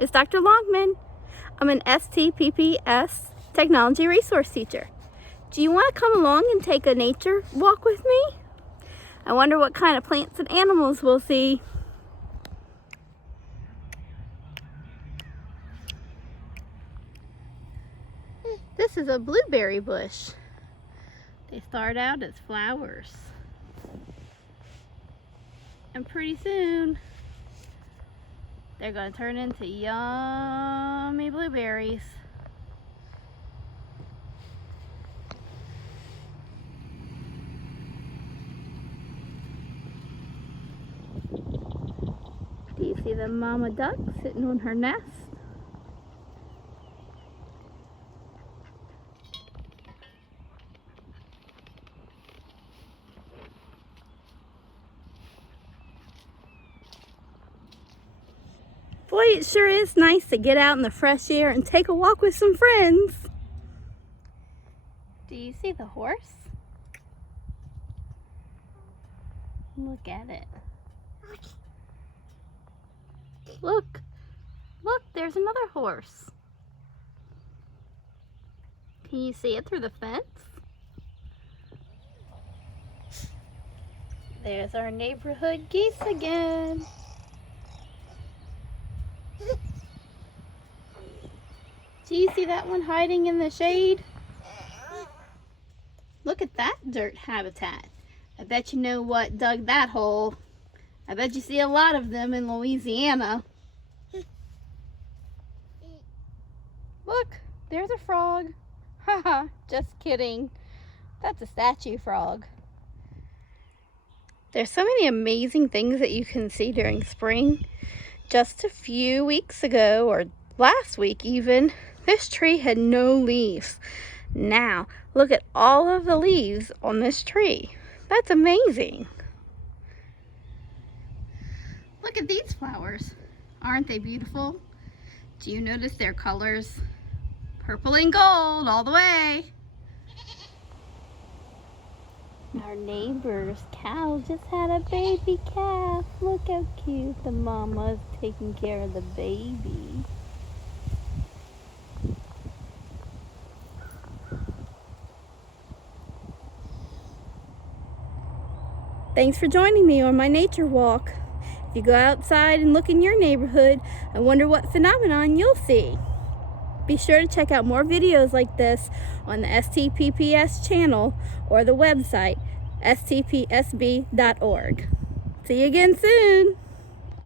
is Dr. Longman. I'm an STPPS Technology Resource Teacher. Do you want to come along and take a nature walk with me? I wonder what kind of plants and animals we'll see. This is a blueberry bush. They start out as flowers. And pretty soon, they're going to turn into yummy blueberries. Do you see the mama duck sitting on her nest? Boy, it sure is nice to get out in the fresh air and take a walk with some friends. Do you see the horse? Look at it. Look, there's another horse. Can you see it through the fence? There's our neighborhood geese again. Do you see that one hiding in the shade? Look at that dirt habitat. I bet you know what dug that hole. I bet you see a lot of them in Louisiana. Look, there's a frog. Haha, just kidding. That's a statue frog. There's so many amazing things that you can see during spring. Just a few weeks ago, or last week even, this tree had no leaves. Now, look at all of the leaves on this tree. That's amazing. Look at these flowers. Aren't they beautiful? Do you notice their colors? Purple and gold all the way. Our neighbor's cow just had a baby calf. Look how cute. The mama's taking care of the baby. Thanks for joining me on my nature walk. If you go outside and look in your neighborhood, I wonder what phenomenon you'll see. Be sure to check out more videos like this on the STPPS channel or the website stpsb.org. See you again soon.